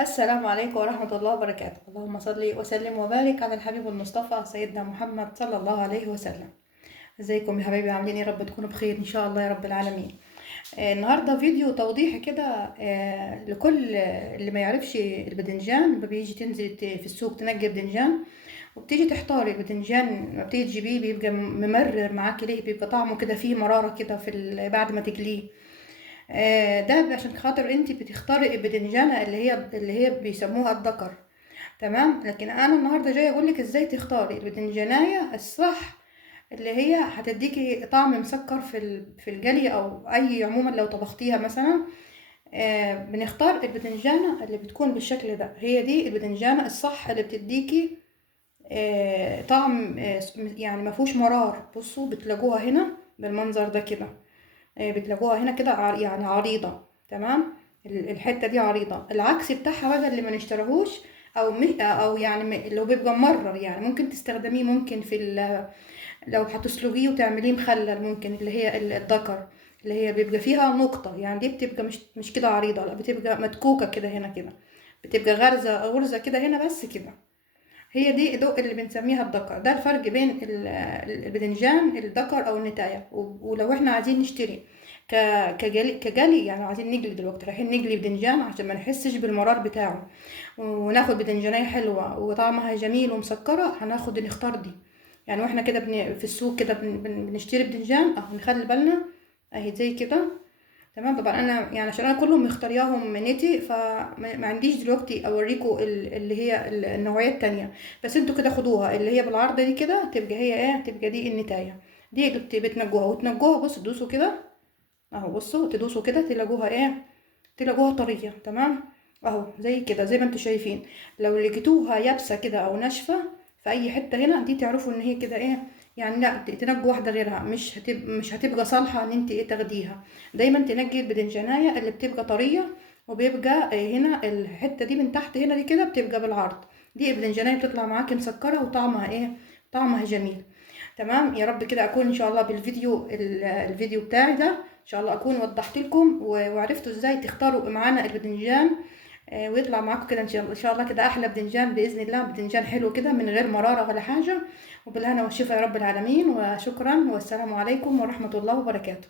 السلام عليكم ورحمة الله وبركاته. اللهم صل وسلم وبارك على الحبيب المصطفى سيدنا محمد صلى الله عليه وسلم. ازيكم يا حبايبي؟ عاملين ايه؟ رب تكونوا بخير ان شاء الله يا رب العالمين. النهارده فيديو توضيحي كده لكل اللي ما يعرفش الباذنجان. لما بيجي تنزل في السوق تنجي باذنجان وبتيجي تحتاري الباذنجان، لما بتيجي تجيبيه بيبقى ممرر معاكي ليه؟ بيبقى طعمه كده فيه مرارة كده بعد ما تجليه. ده عشان خاطر انت بتختاري الباذنجانة اللي هي بيسموها الدكر. تمام. لكن انا النهارده جايه اقول لك ازاي تختاري الباذنجانية الصح اللي هي هتديكي طعم مسكر في الجلي او اي عموما لو طبختيها مثلا. بنختار الباذنجانة اللي بتكون بالشكل ده، هي دي الباذنجانة الصح اللي بتديكي طعم يعني ما فيهوش مرار. بصوا بتلاقوها هنا بالمنظر ده كده. بتلاقوها هنا كده يعني عريضة. تمام. الحتة دي عريضة. العكس بتاعها بقى اللي ما نشتريهوش او يعني اللي هو بيبقى مرر، يعني ممكن تستخدميه، ممكن لو هتسلقيه وتعمليه مخلل، ممكن اللي هي الذكر اللي هي بيبقى فيها نقطة، يعني دي بتبقى مش كده عريضة، لا بتبقى متكوكة كده هنا كده، بتبقى غرزة كده هنا بس كده. هي دي دق اللي بنسميها الدكر. ده الفرق بين الباذنجان الدكر او النتاية. ولو احنا عايزين نشتري كجلي يعني عايزين نجلي دلوقتي، رايحين نجلي باذنجان عشان ما نحسش بالمرار بتاعه وناخد باذنجانية حلوة وطعمها جميل ومسكرة، نختار دي. يعني واحنا كده في السوق كده بنشتري باذنجان نخلي بالنا اهي زي كده. تمام. طبعا انا يعني عشان انا كلهم مختارياهم نيتي، فما عنديش دلوقتي اوريكم اللي هي النوعيه التانية. بس انتوا كده خدوها اللي هي بالعرض دي كده، تبقى هي ايه، تبقى دي النتايه. دي اللي بتنجوها وتنجوها. بصوا تدوسوا كده اهو، بصوا تدوسوا كده تلاقوها ايه، تلاقوها طريه. تمام. اهو زي كده زي ما انتوا شايفين. لو لقيتوها يابسه كده او ناشفه في اي حته هنا، دي تعرفوا ان هي كده ايه، يعني لا تنجوا واحده غيرها، مش هتبقى صالحه ان انت ايه تاخديها. دايما تنجي البدنجانية اللي بتبقى طريه وبيبقى هنا الحته دي من تحت هنا دي كده بتبقى بالعرض. دي البدنجانية بتطلع معاكي مسكره وطعمها ايه، طعمها جميل. تمام. يا رب كده اكون ان شاء الله بالفيديو الفيديو بتاعي ده ان شاء الله اكون وضحت لكم وعرفتوا ازاي تختاروا معانا الباذنجان. ويطلع معاكم كده ان شاء الله كده احلى باذنجان باذن الله، باذنجان حلو كده من غير مراره ولا حاجه. وبالهنا والشفا يا رب العالمين، وشكرا والسلام عليكم ورحمه الله وبركاته.